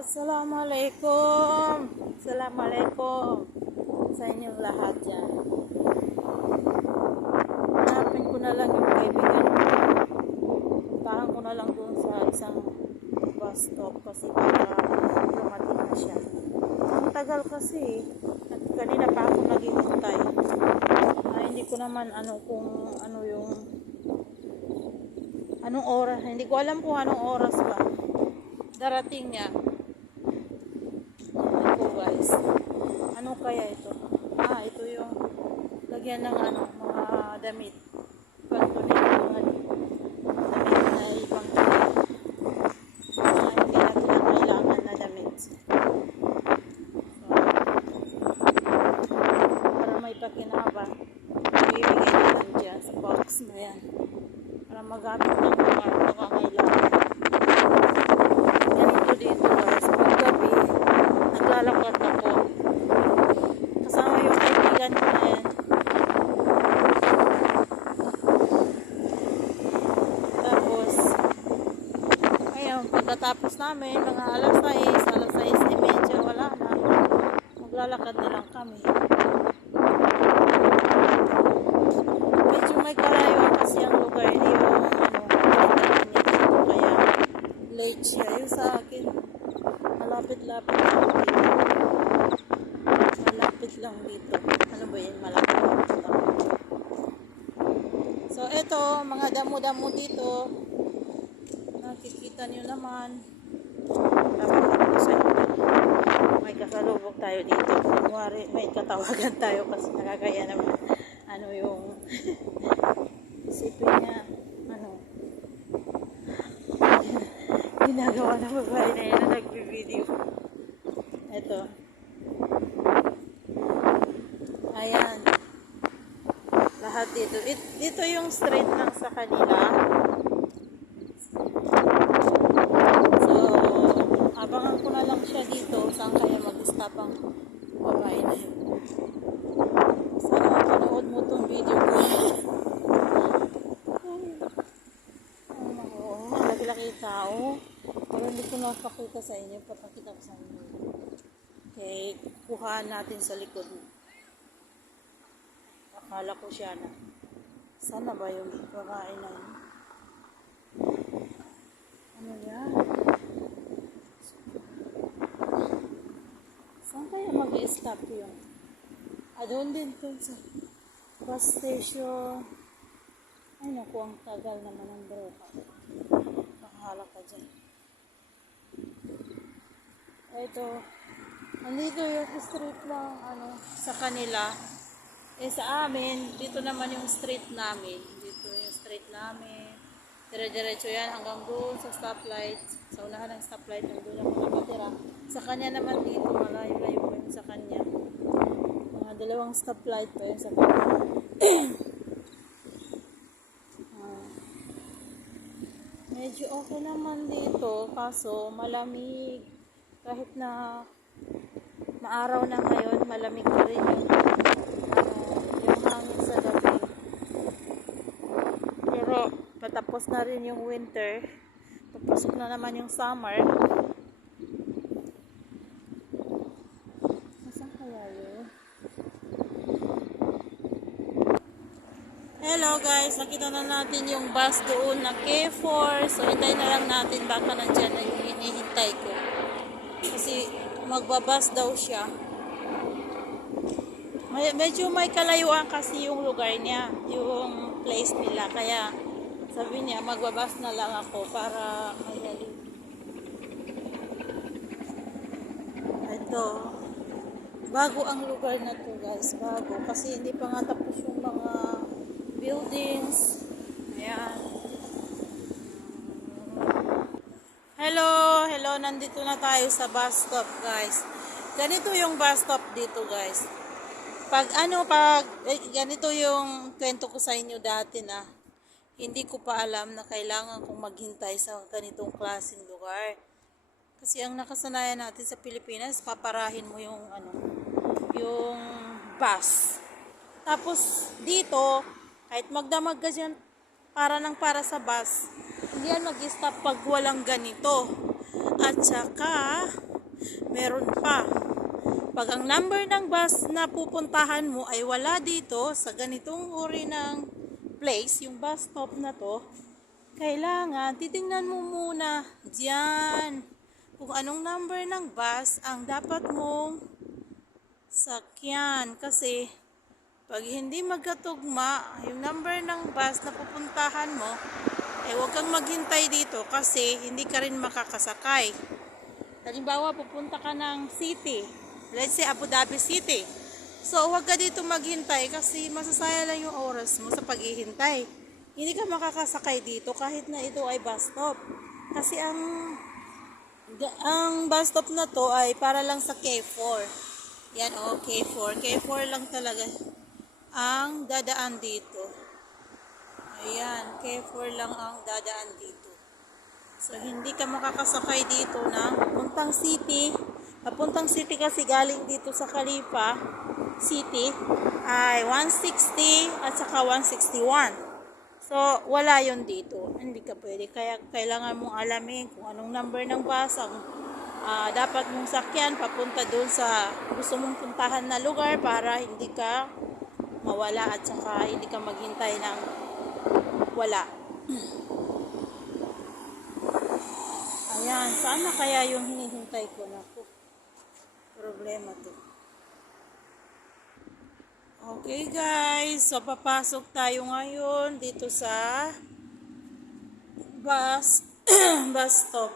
Assalamualaikum. Assalamualaikum sa inyong lahat yan. Hanapin ko na lang yung kaibigan ko. Puntahan ko na lang doon sa isang bus stop kasi para dumating na siya. Ang tagal kasi. At kanina pa ako naghihintay. Hindi ko naman anong oras. Hindi ko alam kung anong oras ba darating niya. Ito guys. Ano kaya ito? Ito yung lagyan ng mga damit. Kanto na yung mga damit na ibang hindi natin na kailangan na damit. So, para may pakinabang, ibigay na lang dyan sa box na yan. Para magamit ng mga kailangan. Ganito dito guys, paggabi naglalakad ako kasama yung kaibigan ko na yan. Tapos ayun, pagkatapos namin mga alas 6:30 wala na, maglalakad na lang kami. Medyo may kalayuan kasi ang lugar niyo, kaya late siya. Yung sa akin malapit-lapit lang dito. Malapit lang dito. Ano ba yun? Malapit lang. So eto, mga damo-damo dito. Nakikita nyo naman. May kasalubog tayo dito. Kunwari, may katawagan tayo kasi nakakaya naman. Yung isipin niya, ginagawa ng babae na yun na nagbi-video. Ito. Ayan. Lahat dito. Dito yung street lang sa kanila. So, abangan ko na lang siya dito. Saan kaya mag-stop ang babae na yun. Sana mapanood mo itong video ko. Laki-laki tao. Pero hindi ko napakita sa inyo. Papakita ko sa inyo. Okay. Kuhaan natin sa likod. Akala ko siya na. Sana ba yung babae na yun? Ano yan? Saan kaya mag-stop yun? Doon din sa bus station. Ay naku, ang tagal naman ng droga. Nakahala ka dyan. Ito. Nandito yung street lang sa kanila. Sa amin, dito naman yung street namin. Dito yung street namin. Dire-diretso yan hanggang doon sa stoplight. Sa unahan ng stoplight, doon ako nakatira. Sa kanya naman dito, malayo-layo po yung sa kanya. Mga dalawang stoplight pa yun sa kanya. Medyo okay naman dito, kaso malamig. Kahit na maaraw na ngayon, malamig pa rin yung hangin sa gabi. Pero patapos na rin yung winter, papasok na naman yung summer. Nasaan kaya yun? Hello guys, nakita na natin yung bus doon na K4. So hintayin na lang natin, baka nandyan na yung hinihintay ko. Kasi magbabas daw siya. Medyo may kalayuan kasi yung lugar niya, yung place nila. Kaya sabi niya magbabas na lang ako para madali. Ito. Bago ang lugar na to guys, bago. Kasi hindi pa nga tapos yung mga buildings. Ayan. Hello, nandito na tayo sa bus stop guys. Ganito yung bus stop dito guys. Ganito yung kwento ko sa inyo dati na hindi ko pa alam na kailangan kong maghintay sa ganitong klaseng lugar. Kasi ang nakasanayan natin sa Pilipinas, paparahin mo yung bus. Tapos dito, kahit magdamag ka dyan, para sa bus, hindi yan mag-stop pag walang ganito. At saka, meron pa. Pag ang number ng bus na pupuntahan mo ay wala dito sa ganitong uri ng place, yung bus stop na to, kailangan titingnan mo muna diyan kung anong number ng bus ang dapat mong sakyan. Kasi pag hindi magkatugma yung number ng bus na pupuntahan mo, huwag kang maghintay dito kasi hindi ka rin makakasakay. Halimbawa, pupunta ka ng city, let's say Abu Dhabi City. So, huwag ka dito maghintay kasi masasaya lang yung oras mo sa paghihintay. Hindi ka makakasakay dito kahit na ito ay bus stop. Kasi ang bus stop na to ay para lang sa K4. Yan K4. K4 lang talaga ang dadaan dito. Ayan, K4 lang ang dadaan dito. So, hindi ka makakasakay dito ng papuntang city. Papuntang city kasi galing dito sa Khalifa City ay 160 at saka 161. So, wala yon dito. Hindi ka pwede. Kaya kailangan mong alamin kung anong number ng bus ang dapat mong sakyan papunta doon sa gusto mong puntahan na lugar para hindi ka mawala at saka hindi ka maghintay ng wala. Ayan, sana kaya yung hinihintay ko na po. Problema to. Okay guys, so papasok tayo ngayon dito sa bus stop.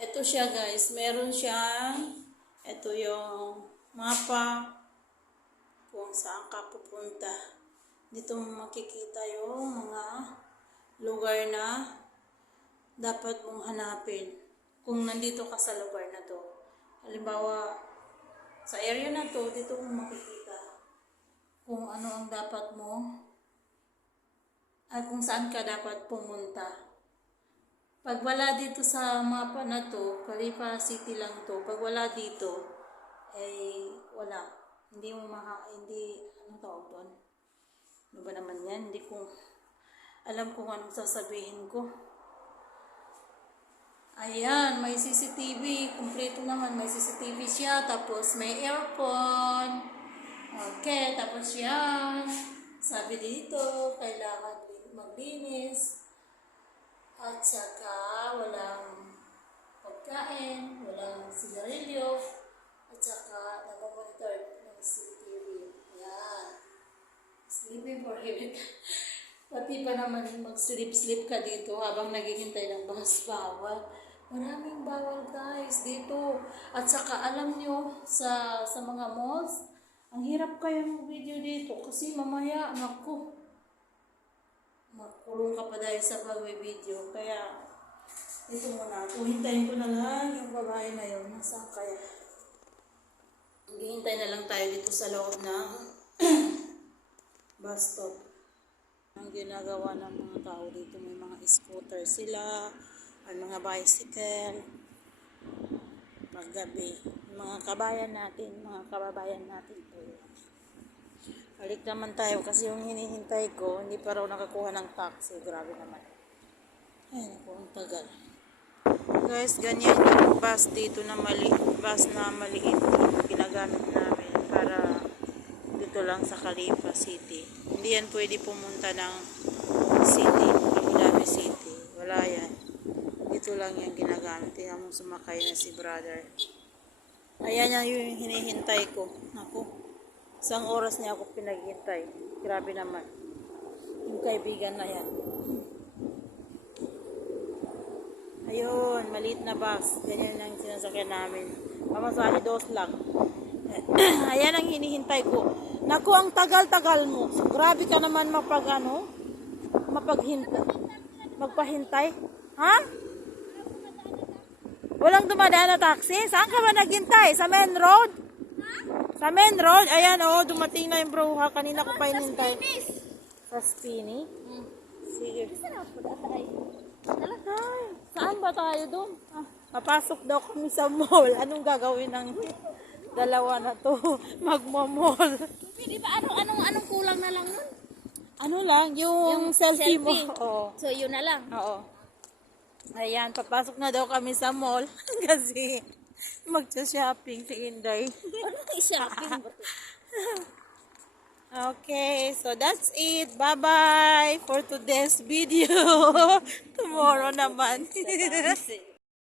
Ito siya guys, meron siyang ito yung mapa kung saan ka pupunta. Dito mo makikita yung mga lugar na dapat mong hanapin kung nandito ka sa lugar na to. Halimbawa, sa area na to, dito mo makikita kung ano ang dapat mo at kung saan ka dapat pumunta. Pag wala dito sa mapa na to, Khalifa City lang to, pag wala dito, wala. Hindi mo anong tawag doon? Ano ba naman yan? Hindi ko alam kung anong sasabihin ko. Ayan, may CCTV. Kumpleto naman. May CCTV siya. Tapos may aircon. Okay, tapos yan. Sabi dito, kailangan maglinis. At saka walang pagkain, walang sigarilyo. At saka nagmamonitor ng CCTV. Yan. Sleeping for heaven. Pati pa naman mag-sleep ka dito habang naghihintay ng bus. Bawal. Maraming bawal guys dito. At saka alam nyo, sa mga malls, ang hirap kaya mag-video dito kasi mamaya, naku, makulong ka pa dahil sa pag-video. Kaya, dito muna. Hintayin ko na lang yung babae na yun. Nasaan kaya? Hintay na lang tayo dito sa loob ng bus stop. Ang ginagawa ng mga tao dito, may mga scooter sila, may mga bicycle, paggabi. Mga kabayan natin, mga kababayan natin po. Balik naman tayo kasi yung hinihintay ko, hindi pa raw nakakuha ng taxi. Grabe naman. Ay, naku, ang tagal. Guys, ganyan yung bus dito na bus na maliit. Ginagamit namin para dito lang sa Khalifa City. Hindi yan pwede pumunta ng city, Abu Dhabi City. Wala yan. Dito lang yung ginagamit. Tingnan mong sumakay na si brother. Ayan yung hinihintay ko. Naku, isang oras niya ako pinaghintay. Grabe naman. Yung kaibigan na yan. Ayun, maliit na bus. Ganyan lang sinasakyan namin. Pamasahe 2 lang. Ayan ang hinihintay ko. Naku, ang tagal-tagal mo. So, grabe ka naman magpahintay. Ha? Walang dumadaan na taxi? Saan ka ba naghintay? Sa main road? Sa main road? Ayan, dumating na yung bruha. Kanina ko pa hinintay. Sa Spini? Sige. Ay, saan ba tayo doon? Papasok daw kami sa mall. Anong gagawin ng dalawa na to? Magmamall. Di ba anong kulang na lang nun? Ano lang, yung selfie mo. Oo. So yun na lang. Oo. Ayan, papasok na daw kami sa mall kasi magsa-shopping si Inday. Ano i-shopping ba to? Okay, so that's it. Bye-bye for today's video. Tomorrow naman.